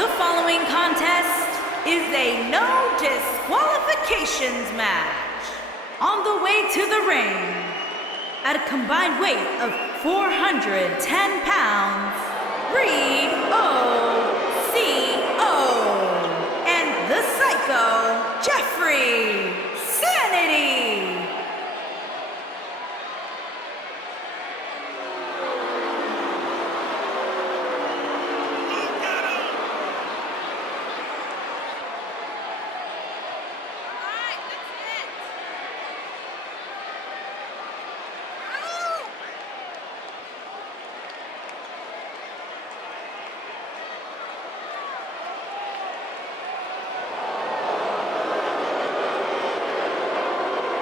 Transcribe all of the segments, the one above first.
The following contest is a no disqualifications match. On the way to the ring, at a combined weight of 410 pounds, Reed O.C.O. and the Psycho, Jeffrey Sanity.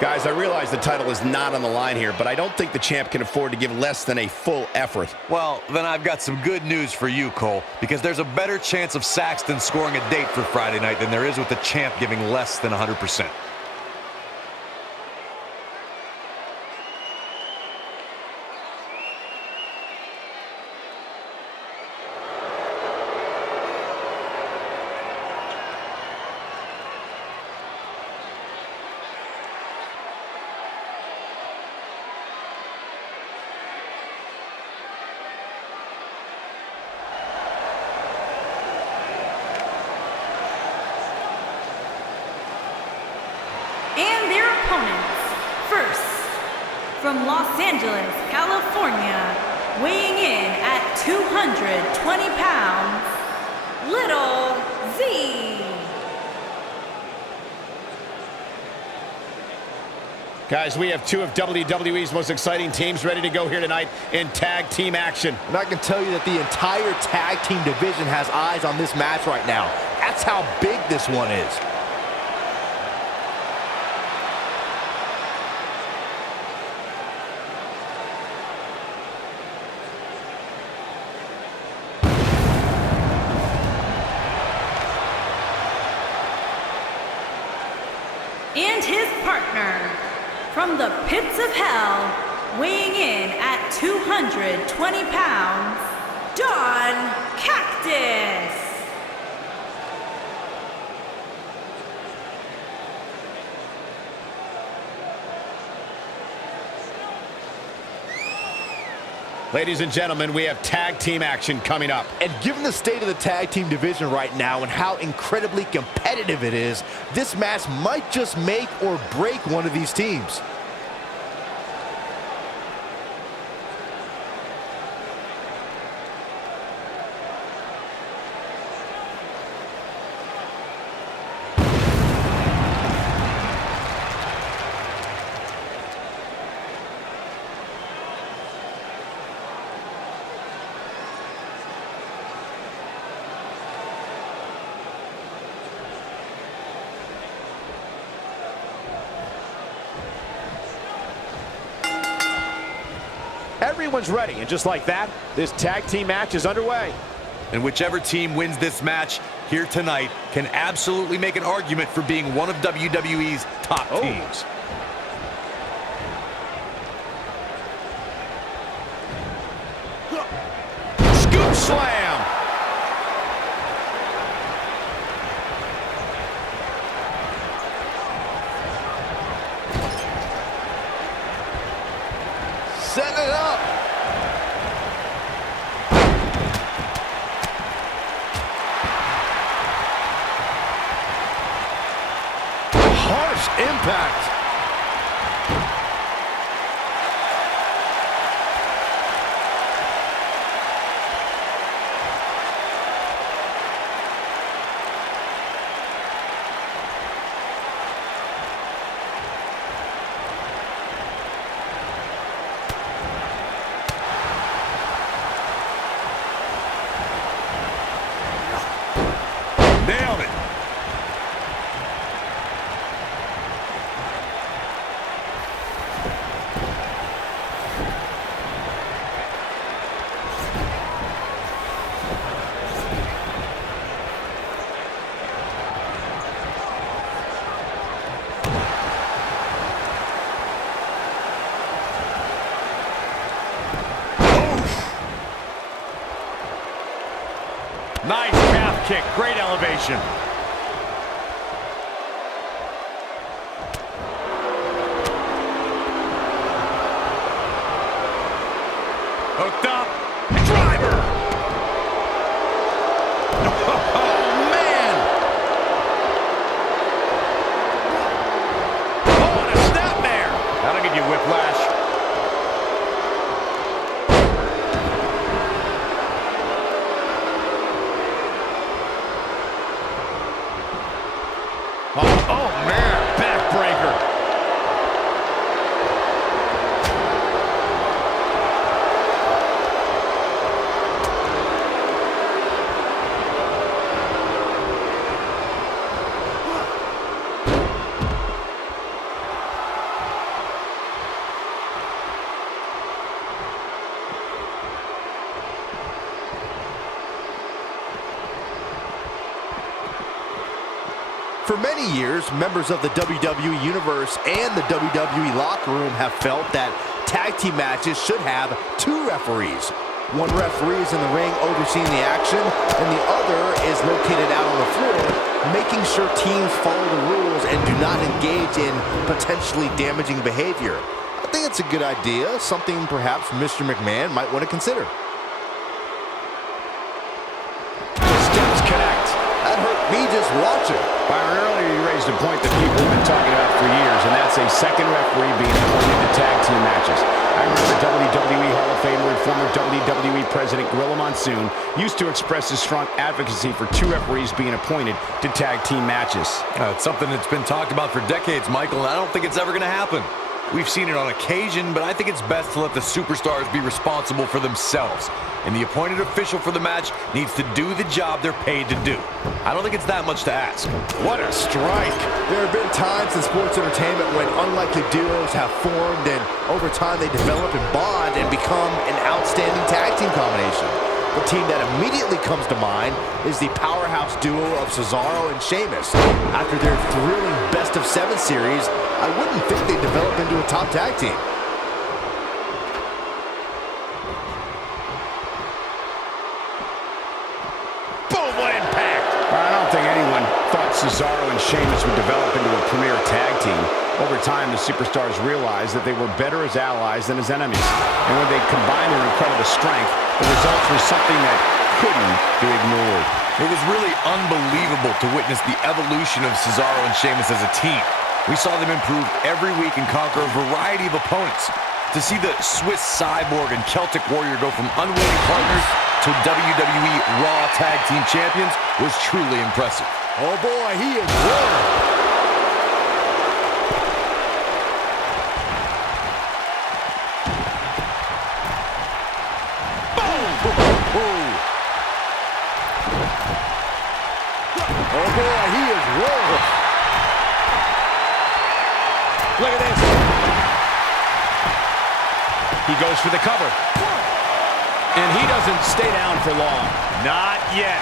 Guys, I realize the title is not on the line here, but I don't think the champ can afford to give less than a full effort. Well, then I've got some good news for you, Cole, because there's a better chance of Saxton scoring a date for Friday night than there is with the champ giving less than 100%. And their opponents, first, from Los Angeles, California, weighing in at 220 pounds, Little Z. Guys, we have two of WWE's most exciting teams ready to go here tonight in tag team action. And I can tell you that the entire tag team division has eyes on this match right now. That's how big this one is. And his partner, from the pits of hell, weighing in at 220 pounds, Don Cactus. Ladies and gentlemen, we have tag team action coming up. And given the state of the tag team division right now and how incredibly competitive it is, this match might just make or break one of these teams. Everyone's ready, and just like that, this tag team match is underway. And whichever team wins this match here tonight can absolutely make an argument for being one of WWE's top teams. Scoop slam! Set it up. Harsh impact. Nailed it. Nice calf kick. Great elevation. Hooked up. Driver. Oh, man. Oh, and a snapmare. That'll give you whiplash. Oh man, backbreaker. For many years, members of the WWE Universe and the WWE locker room have felt that tag team matches should have two referees. One referee is in the ring overseeing the action, and the other is located out on the floor, making sure teams follow the rules and do not engage in potentially damaging behavior. I think it's a good idea, something perhaps Mr. McMahon might want to consider. Steps connect. That hurt me just watching. Byron, earlier you raised a point that people have been talking about for years, and that's a second referee being appointed to tag team matches. I remember WWE Hall of Famer and former WWE President Gorilla Monsoon used to express his strong advocacy for two referees being appointed to tag team matches. It's something that's been talked about for decades, Michael, and I don't think it's ever going to happen. We've seen it on occasion, but I think it's best to let the superstars be responsible for themselves. And the appointed official for the match needs to do the job they're paid to do. I don't think it's that much to ask. What a strike. There have been times in sports entertainment when unlikely duos have formed and over time they develop and bond and become an outstanding tag team combination. The team that immediately comes to mind is the powerhouse duo of Cesaro and Sheamus. After their thrilling best-of-7 series, I wouldn't think they'd develop into a top tag team. Boom, what impact. I don't think anyone thought Cesaro and Sheamus would develop into a premier tag team. Over time, the superstars realized that they were better as allies than as enemies. And when they combined their incredible strength, the results were something that couldn't be ignored. It was really unbelievable to witness the evolution of Cesaro and Sheamus as a team. We saw them improve every week and conquer a variety of opponents. To see the Swiss Cyborg and Celtic Warrior go from unwilling partners to WWE Raw Tag Team Champions was truly impressive. Oh boy, he is rolling. Oh boy, he is rolling. Look at this. He goes for the cover. And he doesn't stay down for long. Not yet.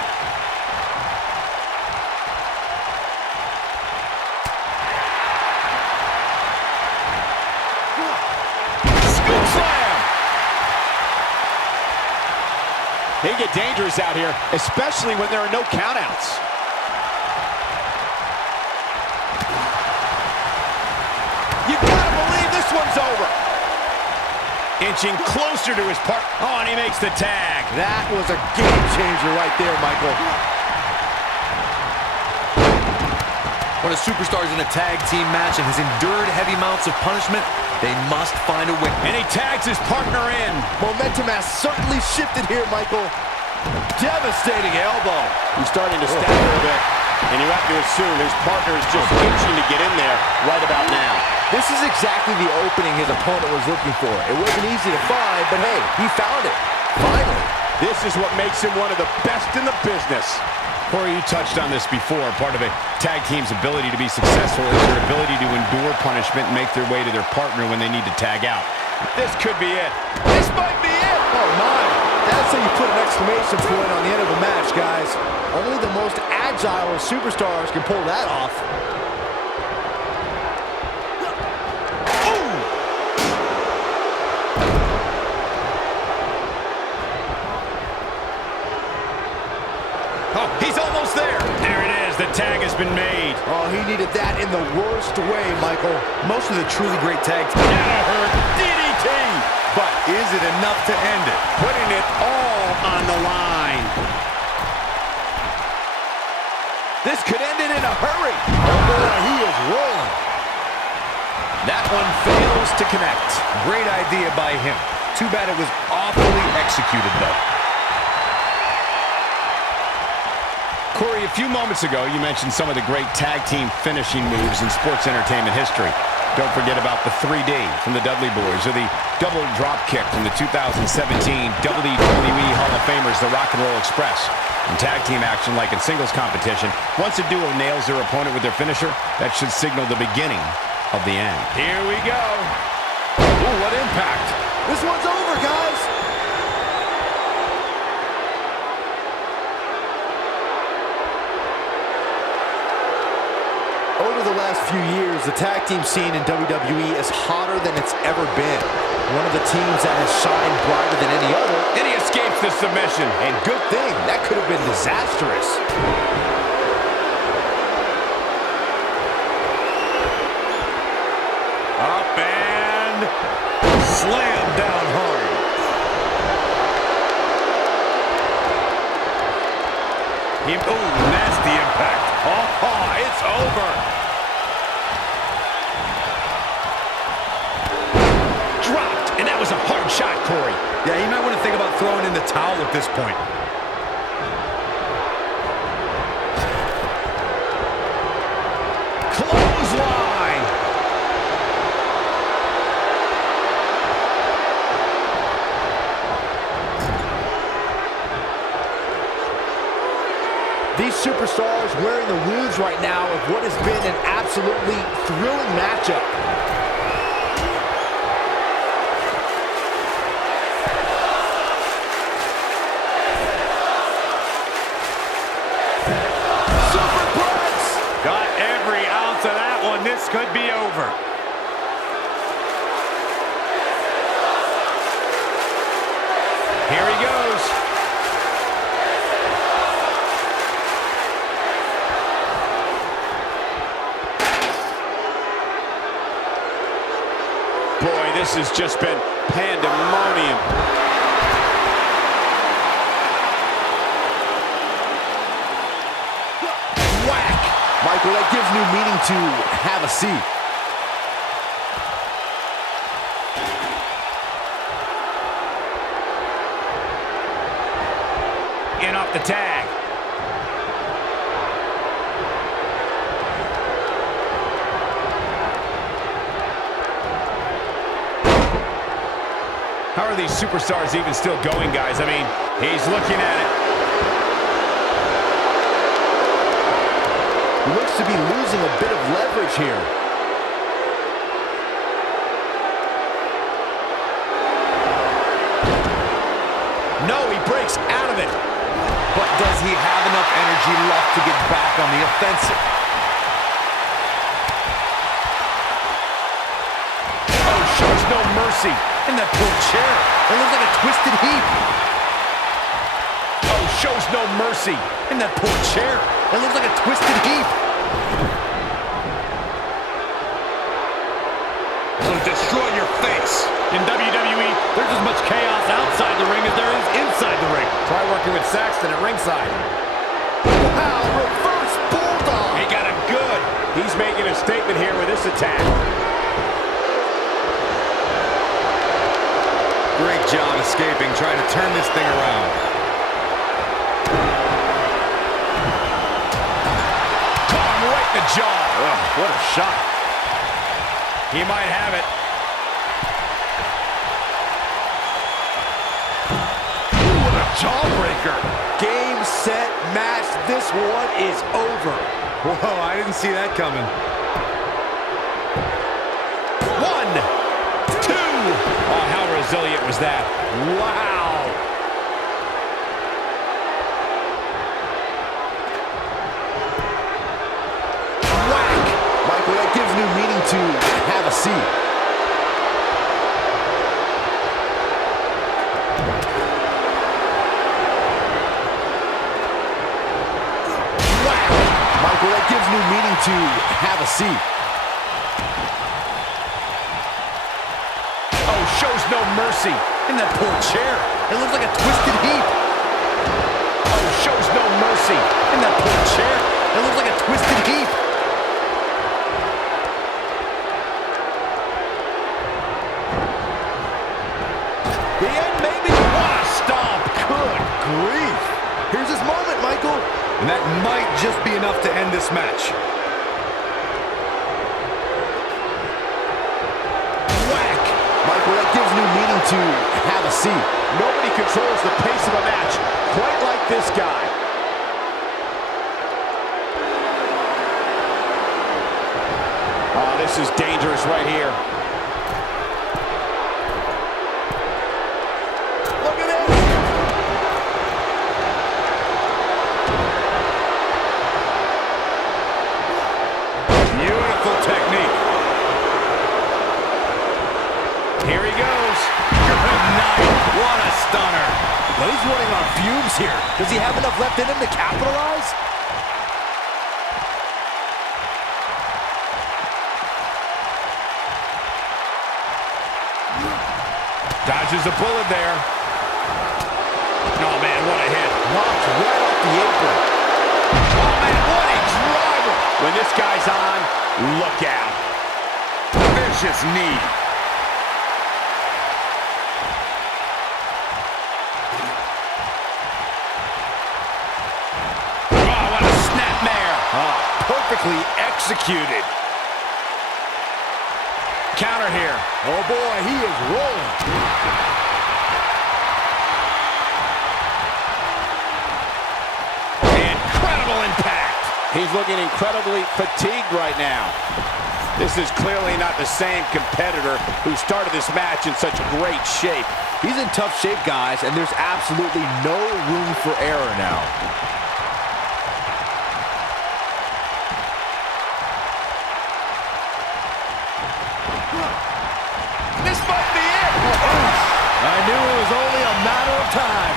Scoop slam. They get dangerous out here, especially when there are no countouts. You gotta believe this one's over. Inching closer to his partner. Oh, and he makes the tag. That was a game changer right there, Michael. When a superstar is in a tag team match and has endured heavy amounts of punishment, they must find a win. And he tags his partner in. Momentum has certainly shifted here, Michael. Devastating elbow. He's starting to stagger a bit. And you have to assume his partner is just itching to get in there right about now. This is exactly the opening his opponent was looking for. It wasn't easy to find, but hey, he found it. Finally. This is what makes him one of the best in the business. Corey, you touched on this before. Part of a tag team's ability to be successful is their ability to endure punishment and make their way to their partner when they need to tag out. This could be it. This might be it. Oh, my. That's how you put an exclamation point on the end of a match, guys. Only the most agile of superstars can pull that off. Oh, he's almost there. There it is. The tag has been made. Oh, he needed that in the worst way, Michael. Most of the truly great tags. That'll hurt. DDT. But is it enough to end it? Putting it all on the line. This could end it in a hurry. Oh, boy, he is rolling. That one fails to connect. Great idea by him. Too bad it was awfully executed, though. Corey, a few moments ago, you mentioned some of the great tag team finishing moves in sports entertainment history. Don't forget about the 3D from the Dudley Boys or the double drop kick from the 2017 WWE Hall of Famers, the Rock and Roll Express. In tag team action, like in singles competition, once a duo nails their opponent with their finisher, that should signal the beginning of the end. Here we go. Ooh, what impact. This one's over, guys. Over the last few years, the tag team scene in WWE is hotter than it's ever been. One of the teams that has shined brighter than any other. And he escapes the submission. And good thing, that could have been disastrous. Up and slam down hard. Oh, nasty impact. Oh, it's over. Dropped, and that was a hard shot, Corey. Yeah, he might want to think about throwing in the towel at this point. Clothesline. These superstars wearing the wounds right now of what has been an absolutely thrilling matchup. Superplex! Got every ounce of that one. This could be over. Here he goes. Boy, this has just been pandemonium. Whack! Michael, that gives new meaning to have a seat. In off the tag. How are these superstars even still going, guys? I mean, he's looking at it. He looks to be losing a bit of leverage here. No, he breaks out of it. But does he have enough energy left to get back on the offensive? Oh, shows no mercy. And that poor chair. It looks like a twisted heap. Oh, shows no mercy. And that poor chair. It looks like a twisted heap. It'll destroy your face. In WWE, there's as much chaos outside the ring as there is inside the ring. Try working with Saxton at ringside. Wow, reverse bulldog! He got him good. He's making a statement here with this attack. Great job escaping, trying to turn this thing around. Caught him right in the jaw. Ugh, what a shot. He might have it. Ooh, what a jawbreaker. Game, set, match. This one is over. Whoa, I didn't see that coming. 1, 2. Oh, how resilient was that? Wow. Whack! Michael, that gives new meaning to have a seat. Michael, that gives new meaning to have a seat. Oh, shows no mercy. In that poor chair. It looks like a twisted heap. Oh, shows no mercy. In that poor chair. It looks like a twisted heap. The end, maybe. What a stomp. Good grief. Here's his moment, Michael. And that might just be enough to end this match. Whack! Michael, that gives new meaning to have a seat. Nobody controls the pace of a match quite like this guy. Oh, this is dangerous right here. Look at this. Beautiful technique. Here he goes. Good night. What a stunner. Well, he's running on fumes here. Does he have enough left in him to capitalize? Dodges a bullet there. Oh, man, what a hit. Knocked right off the apron. Oh, man, what a driver. When this guy's on, look out. Vicious knee. Oh, what a snapmare. Ah, perfectly executed. Counter here. Oh boy, he is rolling. Incredible impact. He's looking incredibly fatigued right now. This is clearly not the same competitor who started this match in such great shape. He's in tough shape, guys, and there's absolutely no room for error now. This might be it. I knew it was only a matter of time.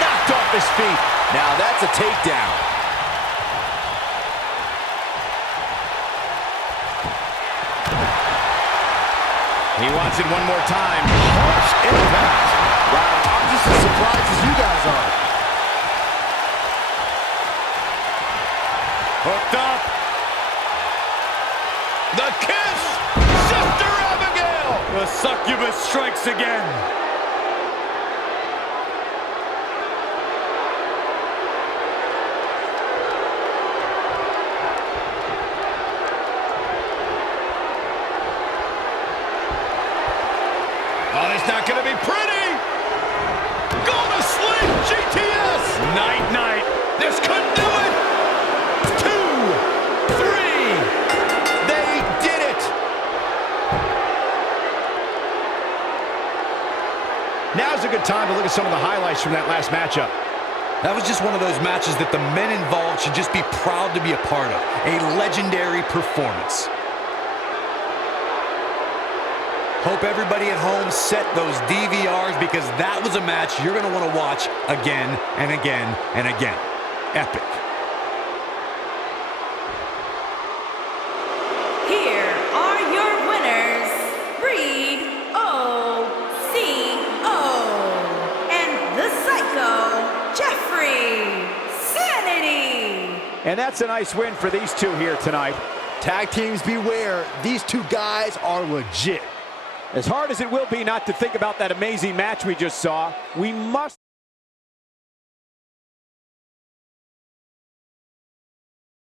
Knocked off his feet. Now that's a takedown. He wants it one more time. Harsh impact. Wow, I'm just as surprised as you guys are. Hooked up. The kiss! Sister Abigail! The succubus strikes again. Oh, it's not going to be pretty. Go to sleep, GTS. Night-night. This could do it. 2, 3. They did it. Now's a good time to look at some of the highlights from that last matchup. That was just one of those matches that the men involved should just be proud to be a part of. A legendary performance. Hope everybody at home set those DVRs because that was a match you're going to want to watch again and again and again. Epic. Here are your winners, Reed O.C.O. and the Psycho, Jeffrey Sanity. And that's a nice win for these two here tonight. Tag teams beware, these two guys are legit. As hard as it will be not to think about that amazing match we just saw, we must